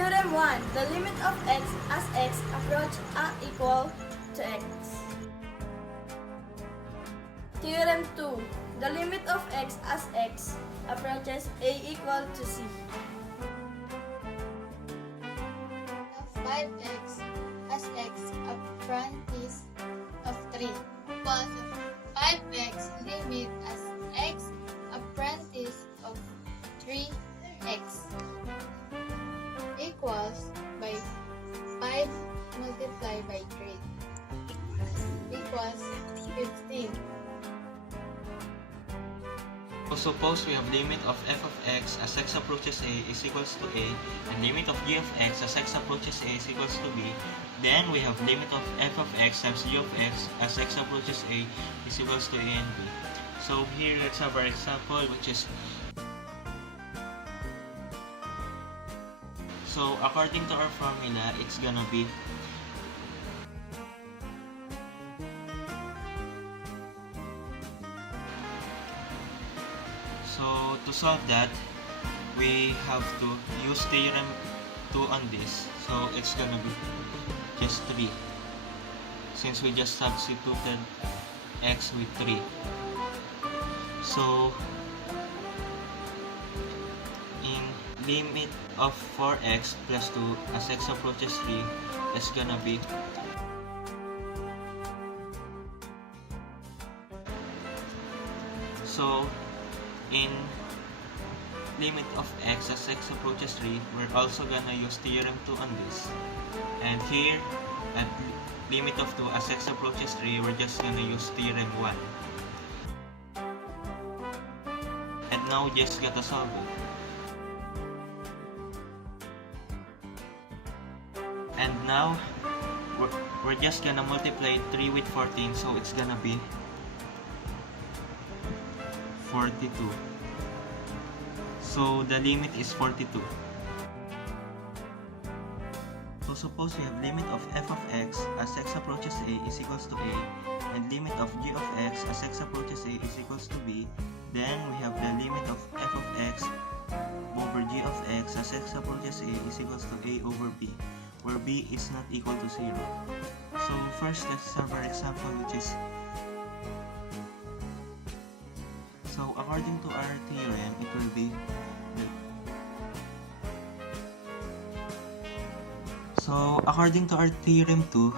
Theorem 1. The limit of x as x approach a equal to x. Theorem 2. The limit of x as x approaches a equal to c. 5x as x apprentice of 3 equals 5x limit as x apprentice of 3x equals by 5 multiplied by 3 equals 15. So suppose we have limit of f of x as x approaches a is equals to a, and limit of g of x as x approaches a is equals to b. Then we have limit of f of x times g of x as x approaches a is equals to a and b. So here let's have our example, which is, so according to our formula, it's gonna be so to solve that, we have to use theorem 2 on this. So it's gonna be just 3, since we just substituted x with 3. So in limit of 4x plus 2 as x approaches 3 is gonna be so in limit of x as x approaches 3, we're also gonna use theorem 2 on this. And here at limit of 2 as x approaches 3, we're just gonna use theorem 1. And now just gotta solve it. And now we're just gonna multiply 3 with 14, so it's gonna be 42. So the limit is 42. So suppose we have limit of f of x as x approaches a is equals to a, and limit of g of x as x approaches a is equals to b. Then we have the limit of f of x over g of x as x approaches a is equals to a over b, where b is not equal to 0. So first let's have our example, which is, so according to our theorem, it will be so according to our theorem 2,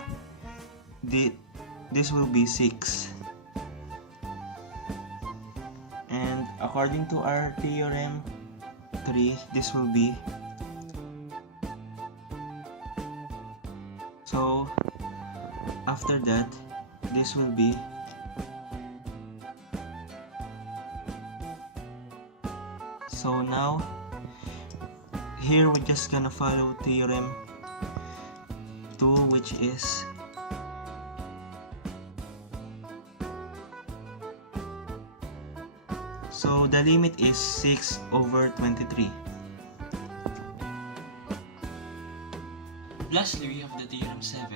this will be 6, and according to our theorem 3, this will be, so after that, this will be, so now here we're just gonna follow theorem 2, which is so the limit is 6 over 23. Lastly, we have the theorem 7.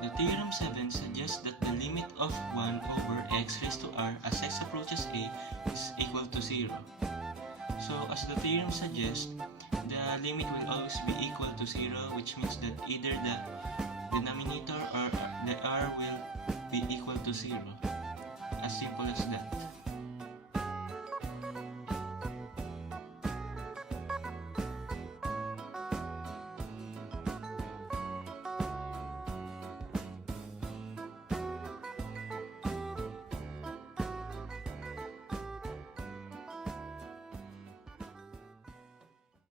The theorem 7 suggests that the limit of 1 over x raised to r as x approaches a is equal to 0. So as the theorem suggests, the limit will always be equal to 0, which means that either the denominator or the r will be equal to 0. As simple as that.